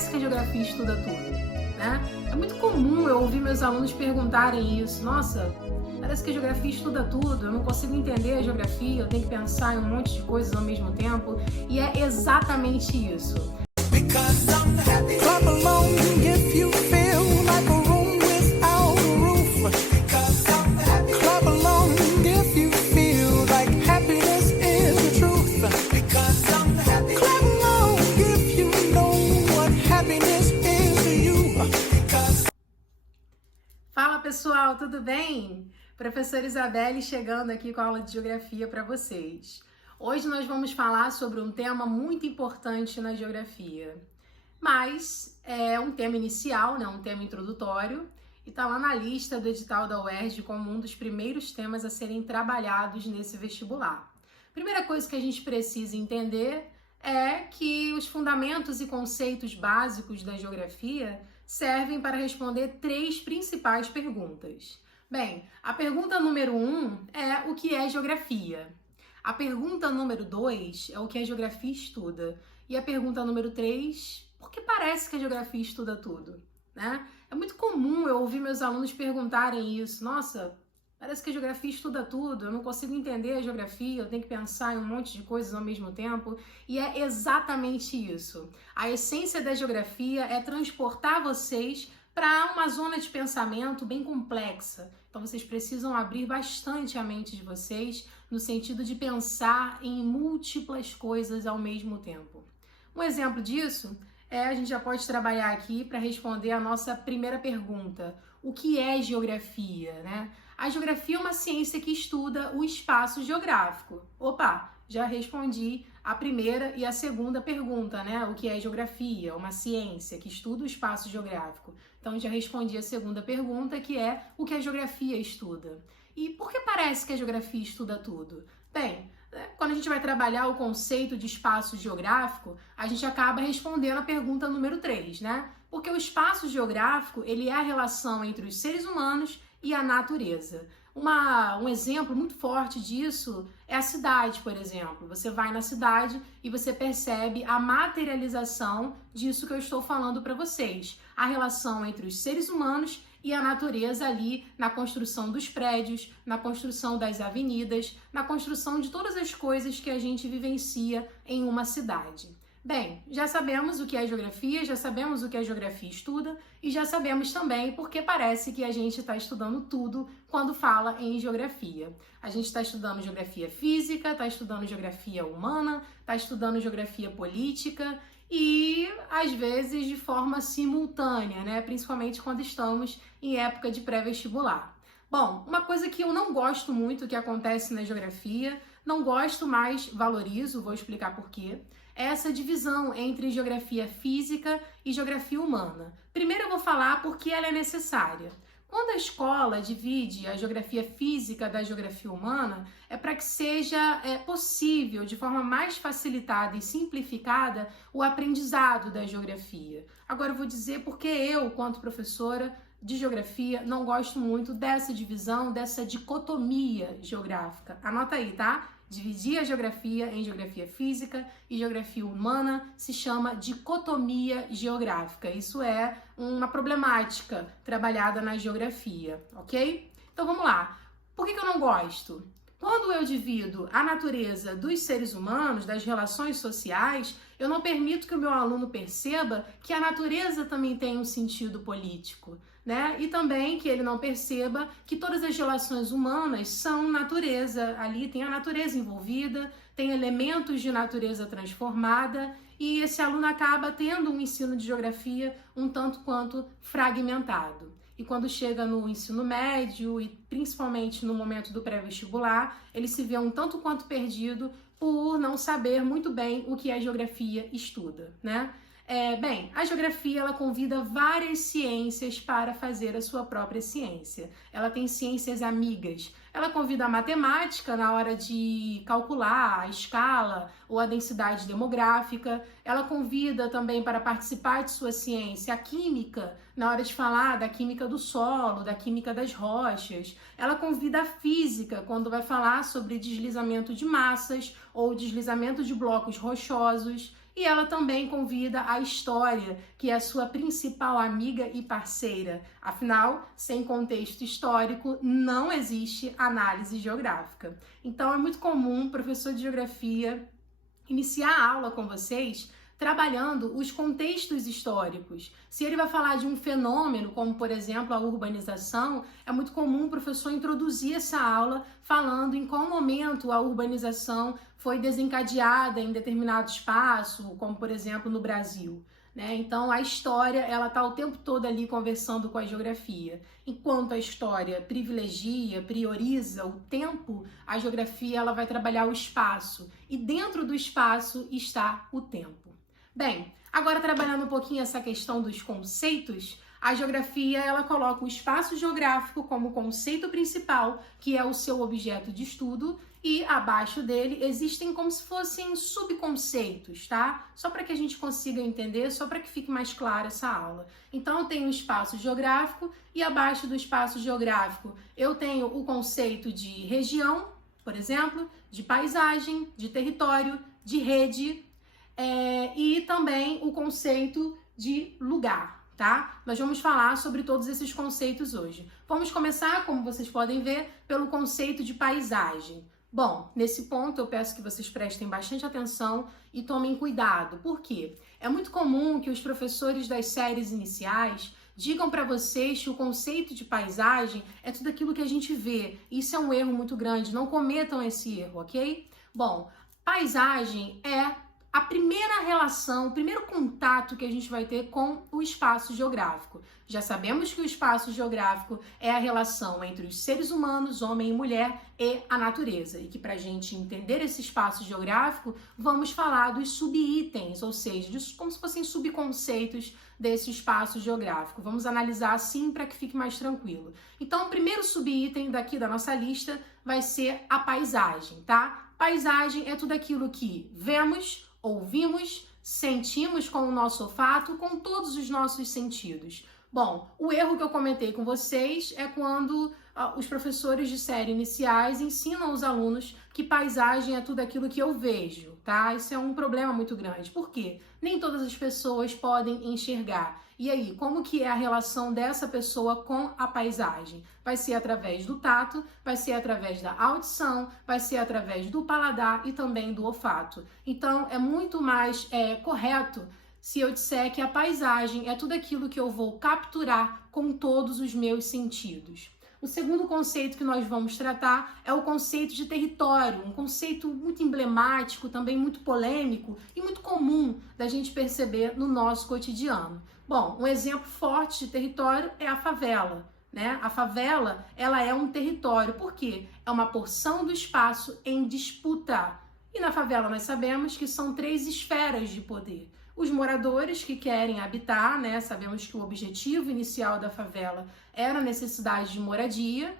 parece que a geografia estuda tudo, né? É muito comum eu ouvir meus alunos perguntarem isso. Nossa, parece que a geografia estuda tudo, eu não consigo entender a geografia, eu tenho que pensar em um monte de coisas ao mesmo tempo. E é exatamente isso. Fala pessoal, tudo bem? Professora Isabelle chegando aqui com a aula de geografia para vocês. Hoje nós vamos falar sobre um tema muito importante na geografia, mas é um tema inicial, né? Um tema introdutório, e está lá na lista do edital da UERJ como um dos primeiros temas a serem trabalhados nesse vestibular. Primeira coisa que a gente precisa entender é que os fundamentos e conceitos básicos da geografia servem para responder três principais perguntas. Bem, a pergunta número 1 é o que é geografia? A pergunta número 2 é o que a geografia estuda? E a pergunta número 3, por que parece que a geografia estuda tudo? Né? É muito comum eu ouvir meus alunos perguntarem isso. Nossa, parece que a geografia estuda tudo, eu não consigo entender a geografia, eu tenho que pensar em um monte de coisas ao mesmo tempo. E é exatamente isso. A essência da geografia é transportar vocês para uma zona de pensamento bem complexa. Então vocês precisam abrir bastante a mente de vocês no sentido de pensar em múltiplas coisas ao mesmo tempo. Um exemplo disso a gente já pode trabalhar aqui para responder a nossa primeira pergunta. O que é geografia, né? A geografia é uma ciência que estuda o espaço geográfico. Opa, já respondi a primeira e a segunda pergunta, né? O que é geografia? Uma ciência que estuda o espaço geográfico. Então, já respondi a segunda pergunta, que é o que a geografia estuda. E por que parece que a geografia estuda tudo? Bem, quando a gente vai trabalhar o conceito de espaço geográfico, a gente acaba respondendo a pergunta número 3, né? Porque o espaço geográfico, ele é a relação entre os seres humanos e a natureza. Um exemplo muito forte disso é a cidade, por exemplo. Você vai na cidade e você percebe a materialização disso que eu estou falando para vocês. A relação entre os seres humanos e a natureza ali na construção dos prédios, na construção das avenidas, na construção de todas as coisas que a gente vivencia em uma cidade. Bem, já sabemos o que é geografia, já sabemos o que a geografia estuda e já sabemos também porque parece que a gente está estudando tudo quando fala em geografia. A gente está estudando geografia física, está estudando geografia humana, está estudando geografia política e, às vezes, de forma simultânea, né? Principalmente quando estamos em época de pré-vestibular. Bom, uma coisa que eu não gosto muito que acontece na geografia, não gosto, mas valorizo, vou explicar por quê, é essa divisão entre geografia física e geografia humana. Primeiro eu vou falar por que ela é necessária. Quando a escola divide a geografia física da geografia humana, é para que seja possível, de forma mais facilitada e simplificada, o aprendizado da geografia. Agora eu vou dizer porque eu, quanto professora de geografia, não gosto muito dessa divisão, dessa dicotomia geográfica. Anota aí, tá? Dividir a geografia em geografia física e geografia humana se chama dicotomia geográfica. Isso é uma problemática trabalhada na geografia, ok? Então vamos lá. Por que eu não gosto? Quando eu divido a natureza dos seres humanos, das relações sociais, eu não permito que o meu aluno perceba que a natureza também tem um sentido político, né? E também que ele não perceba que todas as relações humanas são natureza. Ali tem a natureza envolvida, tem elementos de natureza transformada e esse aluno acaba tendo um ensino de geografia um tanto quanto fragmentado. E quando chega no ensino médio e principalmente no momento do pré-vestibular, ele se vê um tanto quanto perdido por não saber muito bem o que a geografia estuda, né? Bem, a geografia ela convida várias ciências para fazer a sua própria ciência. Ela tem ciências amigas. Ela convida a matemática na hora de calcular a escala ou a densidade demográfica. Ela convida também para participar de sua ciência a química, na hora de falar da química do solo, da química das rochas. Ela convida a física, quando vai falar sobre deslizamento de massas ou deslizamento de blocos rochosos. e ela também convida a história, que é a sua principal amiga e parceira. Afinal, sem contexto histórico, não existe análise geográfica. Então, é muito comum o professor de geografia iniciar a aula com vocês trabalhando os contextos históricos. Se ele vai falar de um fenômeno, como por exemplo a urbanização, é muito comum o professor introduzir essa aula falando em qual momento a urbanização foi desencadeada em determinado espaço, como por exemplo no Brasil. Então a história ela está o tempo todo ali conversando com a geografia. Enquanto a história privilegia, prioriza o tempo, a geografia ela vai trabalhar o espaço e dentro do espaço está o tempo. Bem, agora trabalhando um pouquinho essa questão dos conceitos, a geografia ela coloca o espaço geográfico como conceito principal, que é o seu objeto de estudo, e abaixo dele existem como se fossem subconceitos, tá? Só para que a gente consiga entender, só para que fique mais clara essa aula. Então eu tenho o espaço geográfico e abaixo do espaço geográfico eu tenho o conceito de região, por exemplo, de paisagem, de território, de rede, e também o conceito de lugar, tá? Nós vamos falar sobre todos esses conceitos hoje. Vamos começar, como vocês podem ver, pelo conceito de paisagem. Bom, nesse ponto eu peço que vocês prestem bastante atenção e tomem cuidado. Por quê? É muito comum que os professores das séries iniciais digam para vocês que o conceito de paisagem é tudo aquilo que a gente vê. Isso é um erro muito grande, não cometam esse erro, ok? Bom, paisagem é a primeira relação, o primeiro contato que a gente vai ter com o espaço geográfico. Já sabemos que o espaço geográfico é a relação entre os seres humanos, homem e mulher, e a natureza. E que para a gente entender esse espaço geográfico, vamos falar dos subitens, ou seja, como se fossem subconceitos desse espaço geográfico. Vamos analisar assim para que fique mais tranquilo. Então, o primeiro subitem daqui da nossa lista vai ser a paisagem, tá? Paisagem é tudo aquilo que vemos, ouvimos, sentimos com o nosso olfato, com todos os nossos sentidos. Bom, o erro que eu comentei com vocês é quando os professores de série iniciais ensinam os alunos que paisagem é tudo aquilo que eu vejo, tá? Isso é um problema muito grande. Por quê? Nem todas as pessoas podem enxergar. E aí, como que é a relação dessa pessoa com a paisagem? Vai ser através do tato, vai ser através da audição, vai ser através do paladar e também do olfato. Então, é muito mais correto se eu disser que a paisagem é tudo aquilo que eu vou capturar com todos os meus sentidos. O segundo conceito que nós vamos tratar é o conceito de território, um conceito muito emblemático, também muito polêmico e muito comum da gente perceber no nosso cotidiano. Bom, um exemplo forte de território é a favela, né? A favela, ela é um território, porque é uma porção do espaço em disputa. E na favela nós sabemos que são 3 esferas de poder. Os moradores que querem habitar, né? Sabemos que o objetivo inicial da favela era a necessidade de moradia.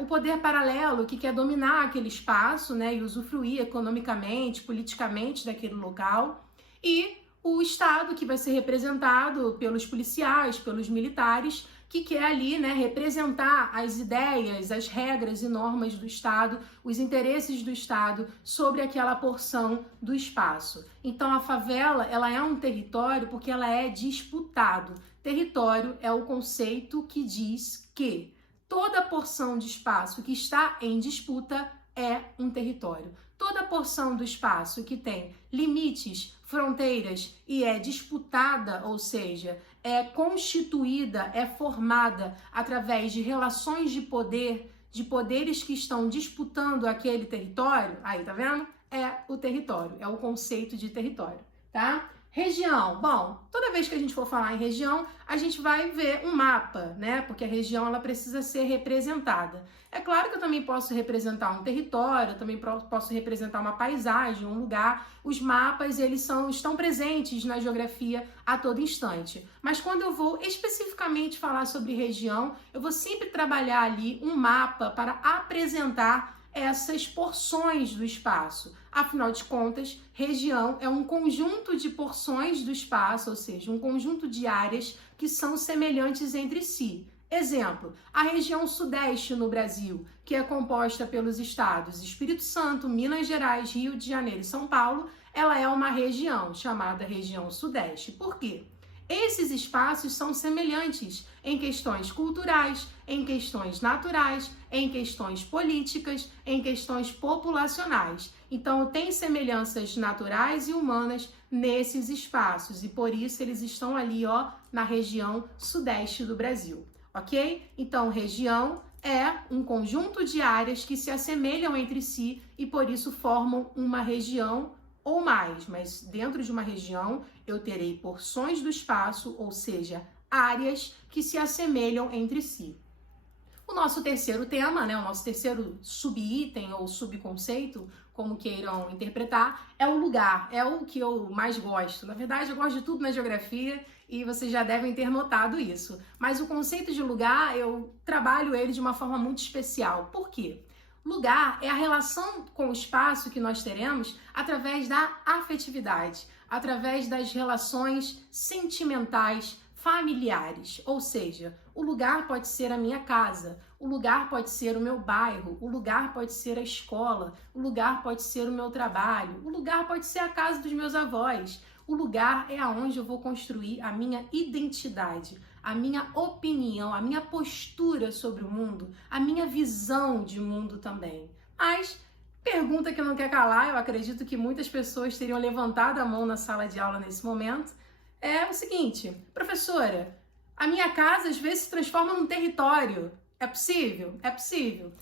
O poder paralelo que quer dominar aquele espaço, né? E usufruir economicamente, politicamente daquele local. E o Estado, que vai ser representado pelos policiais, pelos militares, que quer ali, né, representar as ideias, as regras e normas do Estado, os interesses do Estado sobre aquela porção do espaço. Então a favela, ela é um território porque ela é disputado. Território é o conceito que diz que toda porção de espaço que está em disputa é um território. Toda porção do espaço que tem limites, fronteiras e é disputada, ou seja, é constituída, é formada através de relações de poder, de poderes que estão disputando aquele território, aí tá vendo? É o território, é o conceito de território, tá? Região, bom, toda vez que a gente for falar em região, a gente vai ver um mapa, né? Porque a região ela precisa ser representada. É claro que eu também posso representar um território, eu também posso representar uma paisagem, um lugar. Os mapas, eles estão presentes na geografia a todo instante. Mas quando eu vou especificamente falar sobre região, eu vou sempre trabalhar ali um mapa para apresentar essas porções do espaço. Afinal de contas, região é um conjunto de porções do espaço, ou seja, um conjunto de áreas que são semelhantes entre si. Exemplo, a região sudeste no Brasil, que é composta pelos estados Espírito Santo, Minas Gerais, Rio de Janeiro e São Paulo, ela é uma região chamada região Sudeste. Por quê? Esses espaços são semelhantes em questões culturais, em questões naturais, em questões políticas, em questões populacionais. Então, tem semelhanças naturais e humanas nesses espaços e por isso eles estão ali, ó, na região Sudeste do Brasil, ok? Então, região é um conjunto de áreas que se assemelham entre si e por isso formam uma região ou mais, mas dentro de uma região eu terei porções do espaço, ou seja, áreas que se assemelham entre si. O nosso terceiro tema, né, o nosso terceiro subitem ou subconceito, como queiram interpretar, é o lugar, é o que eu mais gosto. Na verdade, eu gosto de tudo na geografia e vocês já devem ter notado isso. Mas o conceito de lugar, eu trabalho ele de uma forma muito especial. Por quê? Lugar é a relação com o espaço que nós teremos através da afetividade, através das relações sentimentais, familiares. Ou seja, o lugar pode ser a minha casa, o lugar pode ser o meu bairro, o lugar pode ser a escola, o lugar pode ser o meu trabalho, o lugar pode ser a casa dos meus avós. O lugar é aonde eu vou construir a minha identidade, a minha opinião, a minha postura sobre o mundo, a minha visão de mundo também. Mas, pergunta que não quer calar, eu acredito que muitas pessoas teriam levantado a mão na sala de aula nesse momento, é o seguinte: professora, a minha casa às vezes se transforma num território. É possível? É possível.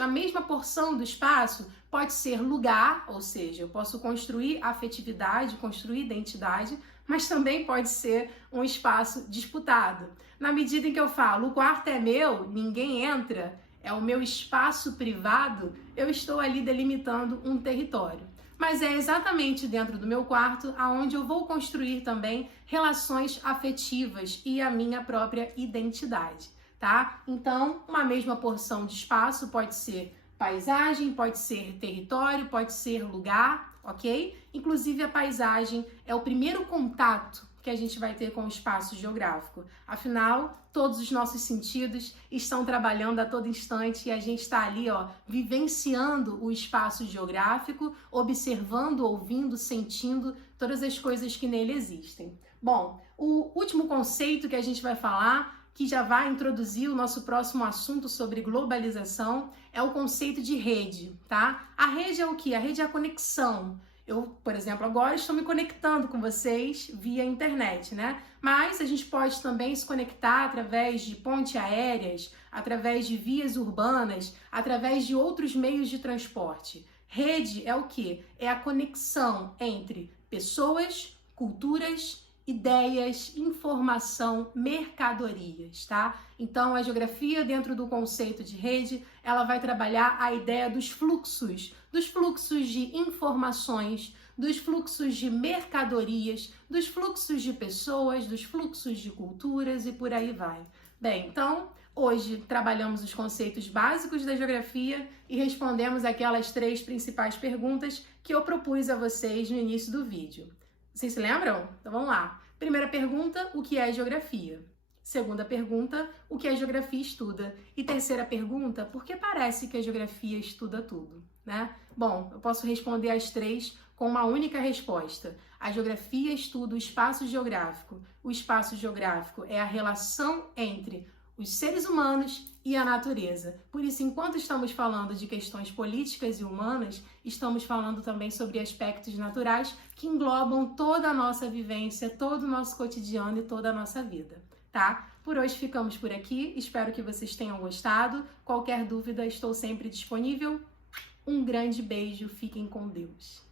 A mesma porção do espaço pode ser lugar, ou seja, eu posso construir afetividade, construir identidade, mas também pode ser um espaço disputado. Na medida em que eu falo, o quarto é meu, ninguém entra, é o meu espaço privado, eu estou ali delimitando um território. Mas é exatamente dentro do meu quarto aonde eu vou construir também relações afetivas e a minha própria identidade, tá? Então, uma mesma porção de espaço pode ser paisagem, pode ser território, pode ser lugar, ok? Inclusive a paisagem é o primeiro contato que a gente vai ter com o espaço geográfico. Afinal, todos os nossos sentidos estão trabalhando a todo instante e a gente está ali, ó, vivenciando o espaço geográfico, observando, ouvindo, sentindo todas as coisas que nele existem. Bom, o último conceito que a gente vai falar, que já vai introduzir o nosso próximo assunto sobre globalização, é o conceito de rede, tá? A rede é o quê? A rede é a conexão. Eu, por exemplo, agora estou me conectando com vocês via internet, né? Mas a gente pode também se conectar através de pontes aéreas, através de vias urbanas, através de outros meios de transporte. Rede é o quê? É a conexão entre pessoas, culturas, ideias, informação, mercadorias, tá? Então, a geografia, dentro do conceito de rede, ela vai trabalhar a ideia dos fluxos de informações, dos fluxos de mercadorias, dos fluxos de pessoas, dos fluxos de culturas e por aí vai. Bem, então, hoje trabalhamos os conceitos básicos da geografia e respondemos aquelas 3 principais perguntas que eu propus a vocês no início do vídeo. Vocês se lembram? Então vamos lá. Primeira pergunta, o que é geografia? Segunda pergunta, o que a geografia estuda? E terceira pergunta, por que parece que a geografia estuda tudo, né? Bom, eu posso responder as 3 com uma única resposta. A geografia estuda o espaço geográfico. O espaço geográfico é a relação entre os seres humanos e a natureza. Por isso, enquanto estamos falando de questões políticas e humanas, estamos falando também sobre aspectos naturais que englobam toda a nossa vivência, todo o nosso cotidiano e toda a nossa vida, tá? Por hoje ficamos por aqui, espero que vocês tenham gostado. Qualquer dúvida, estou sempre disponível. Um grande beijo, fiquem com Deus.